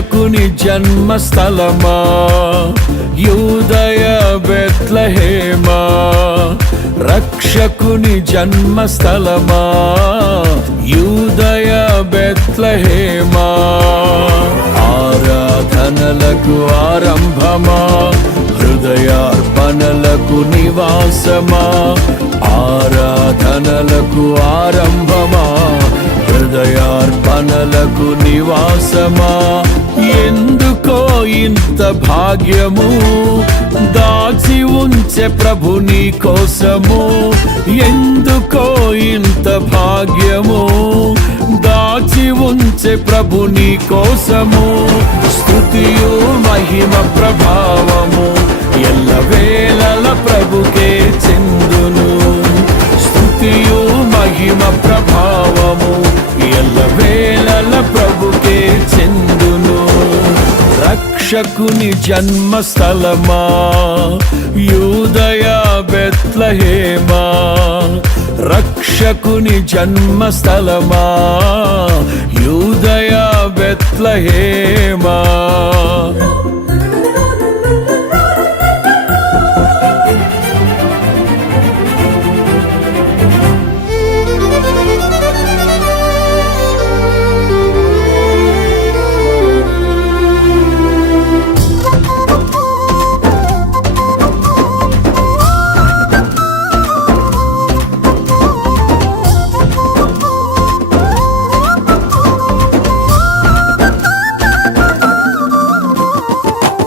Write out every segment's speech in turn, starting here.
రక్షకుని జన్మస్థలమా యూదయ బెత్లెహేమా, రక్షకుని జన్మస్థలమా యూదయ బెత్లెహేమా. ఆరాధనలకు ఆరంభమా, హృదయార్పణలకు నివాసమా, ఆరాధనలకు ఆరంభమా, హృదయార్పణలకు నివాసమా. ఎందుకో ఇంత భాగ్యము దాచి ఉంచే ప్రభు నీ కోసము, ఎందుకో ఇంత భాగ్యము దాచి ఉంచే ప్రభు నీ కోసము. స్తుతియు మహిమ ప్రభావము ఎల్లవేళల ప్రభుకే చెందును, స్తుతియు మహిమ ప్రభావము ఎల్లవేళల ప్రభుకే చెందును. రక్షకుని జన్మస్థలమా యూదయ బెత్లెహేమా, రక్షకుని జన్మస్థలమా యూదయ బెత్లెహేమా.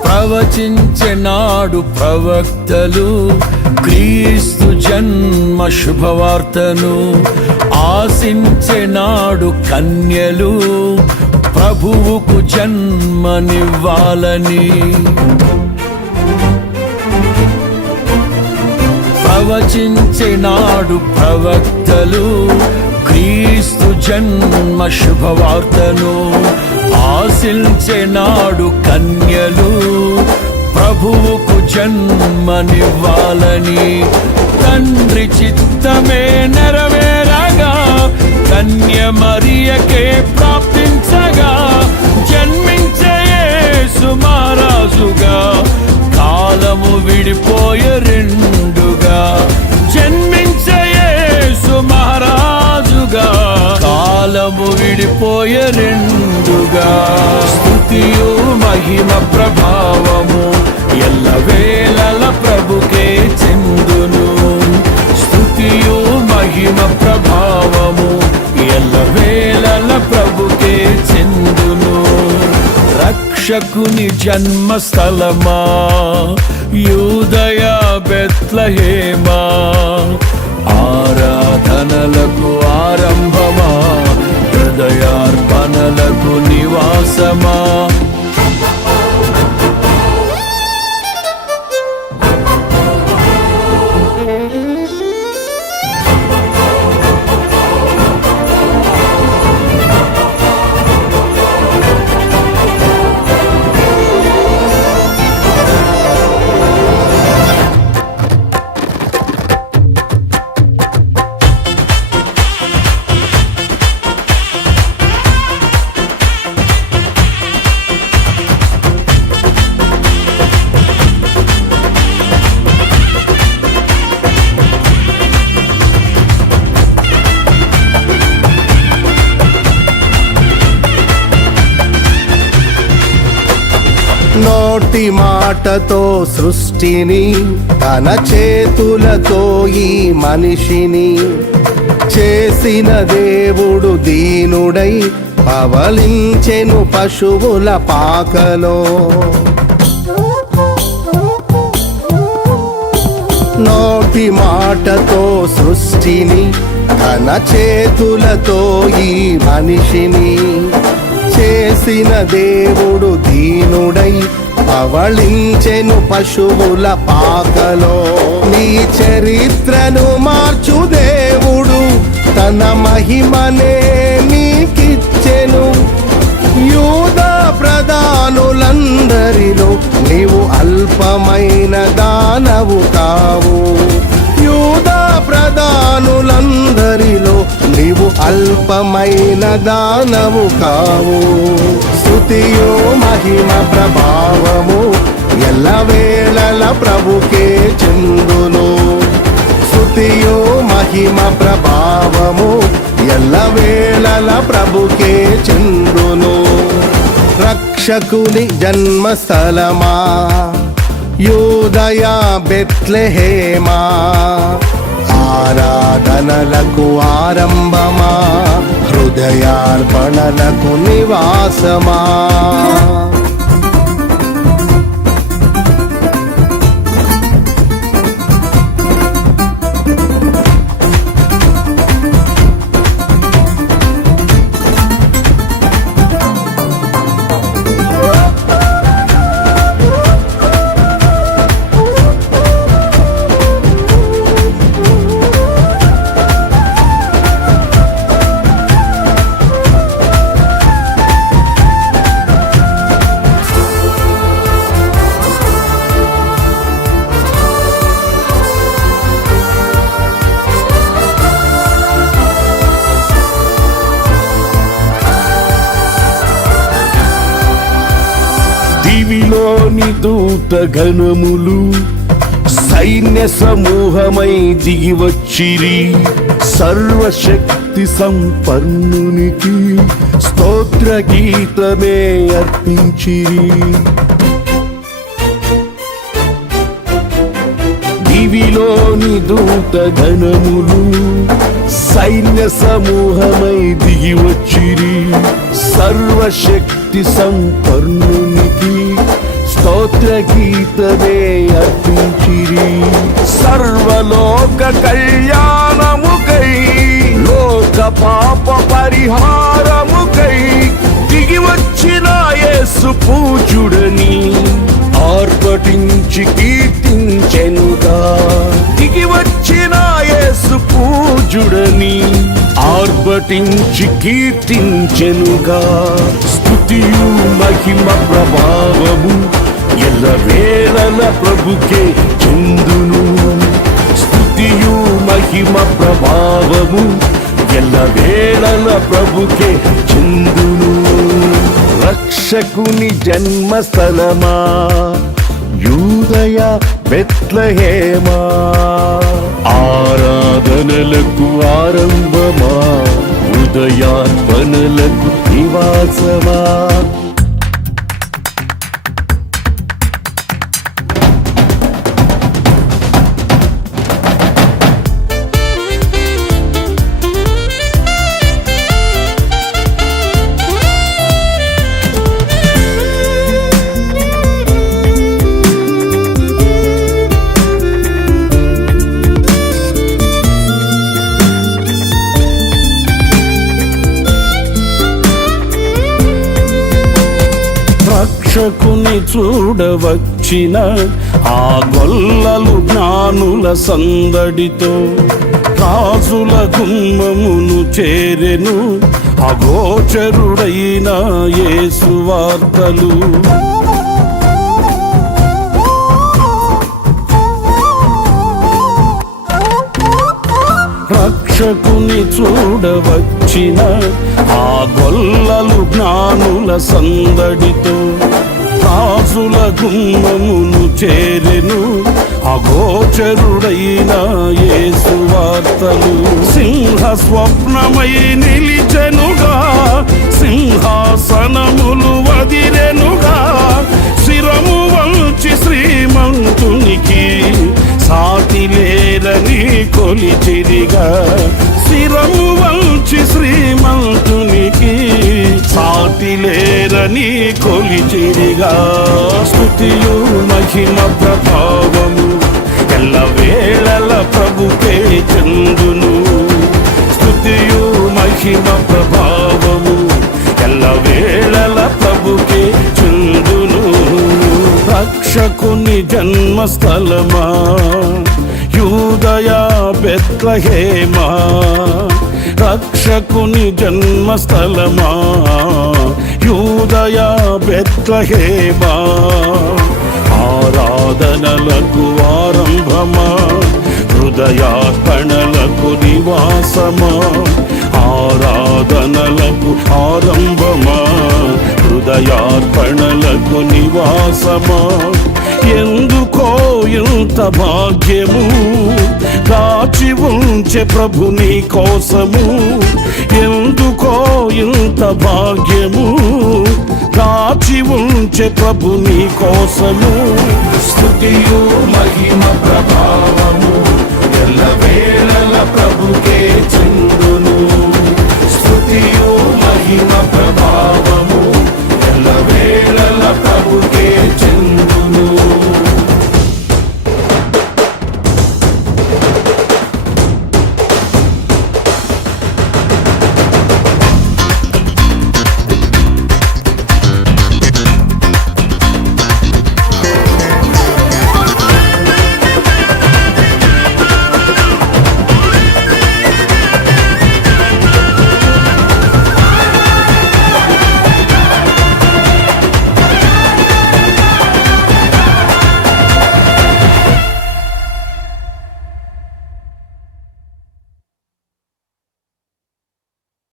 ప్రవచించెనాడు ప్రవక్తలు క్రీస్తు జన్మ శుభవార్తను, ఆశించెనాడు కన్యలు ప్రభువుకు జన్మనివ్వాలని. ప్రవచించెనాడు ప్రవక్తలు క్రీస్తు జన్మ శుభవార్తను, ఆశించెనాడు కన్యలు ప్రభువుకు జన్మనివ్వాలని. తండ్రి చిత్తమే నెరవేరగా కన్య మరియకే ప్రాప్తించగా, జన్మించే యేసు మహారాజుగా కాలము విడిపోయే రెండుగా, జన్మించే యేసు మహారాజుగా కాలము విడిపోయే రెండుగా. స్తుతియు మహిమ ప్రభావము ఎల్లవేళల ప్రభుకే చెందును, స్తుతియు మహిమ ప్రభావము ఎల్లవేళల ప్రభుకే చెందును. రక్షకుని జన్మస్థలమా యూదయ బెత్లెహేమా, ఆరాధనలకు ఆరంభమా, హృదయార్పణలకు నివాసమా. నోటి మాటతో సృష్టిని, తన చేతులతో ఈ మనిషిని చేసిన దేవుడు దీనుడై పవలించెను పశువుల పాకలో. నోటి మాటతో సృష్టిని, తన చేతులతో ఈ మనిషిని చేసిన దేవుడు దీనుడై పవళించెను పశువుల పాకలో. నీ చరిత్రను మార్చు దేవుడు తన మహిమనే నీకిచ్చెను. యూదా ప్రధానులందరిలో నీవు అల్పమైన దానవు కావు. యూదా ప్రధానులందరిలో నీవు అల్పమైన దానవు కావు. స్తుతియు మహిమ ప్రభావము ఎల్లవేళల ప్రభుకే చెందును. స్తుతియు మహిమ ప్రభావము ఎల్లవేళల ప్రభుకే చెందును. రక్షకుని జన్మస్థలమా యూదయ బెత్లెహేమా, ఆరాధనలకు ఆరంభమా హృదయార్పణలకు నివాసమా. దివిలోని దూత గణములు సైన్య సమూహమై దిగి వచ్చిరి. సర్వశక్తి సంపన్నునికి స్తోత్ర గీతమే అర్పించిరి. దివిలోని దూత గణములు సైన్య సమూహమై దిగి వచ్చిరి. సర్వశక్తి సంపన్నునికి స్తోత్ర గీతమే అర్పించిరి. సర్వలోక కళ్యాణముకై లోక పాప పరిహారముకై దిగి వచ్చిన యేసు పూజుడని ఆర్భటించి కీర్తించెనుగా. దిగి వచ్చిన యేసు పూజుడని ఆర్భటించి కీర్తించెనుగా. స్తుతియు మహిమ ప్రభావము ఎల్లవేళల ప్రభుకే చెందును. స్తుతియు మహిమ ప్రభావము ఎల్లవేళల ప్రభుకే చెందును. రక్షకుని జన్మస్థలమా యూదయ బెత్లెహేమా, ఆరాధనలకు ఆరంభమా హృదయార్పణలకు నివాసమా. రక్షకుని చూడవచ్చిన ఆ గొల్లలు జ్ఞానుల సందడితో రాజుల గుమ్మమును చేరెను అగోచరుడైన యేసు వార్తలు. రక్షకుని చూడవచ్చిన ఆ గొల్లలు జ్ఞానుల సందడితో రాజుల గుమ్మమును చేరెను అగోచరుడైన యేసు వార్తలు. సింహ స్వప్నమై నిలిచెనుగా, సింహాసనములు వదిరెనుగా. శిరము వంచి శ్రీమంతునికి సాటి లేరని కొలిచిరిగా. శిరము వంచి శ్రీమంతునికి సాటి లేరని కొలిచిరిగా. స్తుతియు మహిమ ప్రభావము ఎల్లవేళల ప్రభుకే చెందును. స్తుతియు మహిమ ప్రభావము ఎల్లవేళల ప్రభుకే చెందును. రక్షకుని జన్మస్థలమా యూదయ బెత్లెహేమా, రక్షకుని జన్మస్థలమా యూదయ బెత్లెహేమా, ఆరాధనలకు ఆరంభమా హృదయార్పణలకు నివాసమా, ఆరాధనలకు ఆరంభమా, హృదయార్పణలకు నివాసమా. ఎందుకో ఇంత భాగ్యము దాచి ఉంచే ప్రభు నీ కోసము. ఎందుకో ఇంత భాగ్యము దాచి ఉంచే ప్రభు నీ కోసము. స్తుతియు మహిమ ప్రభావ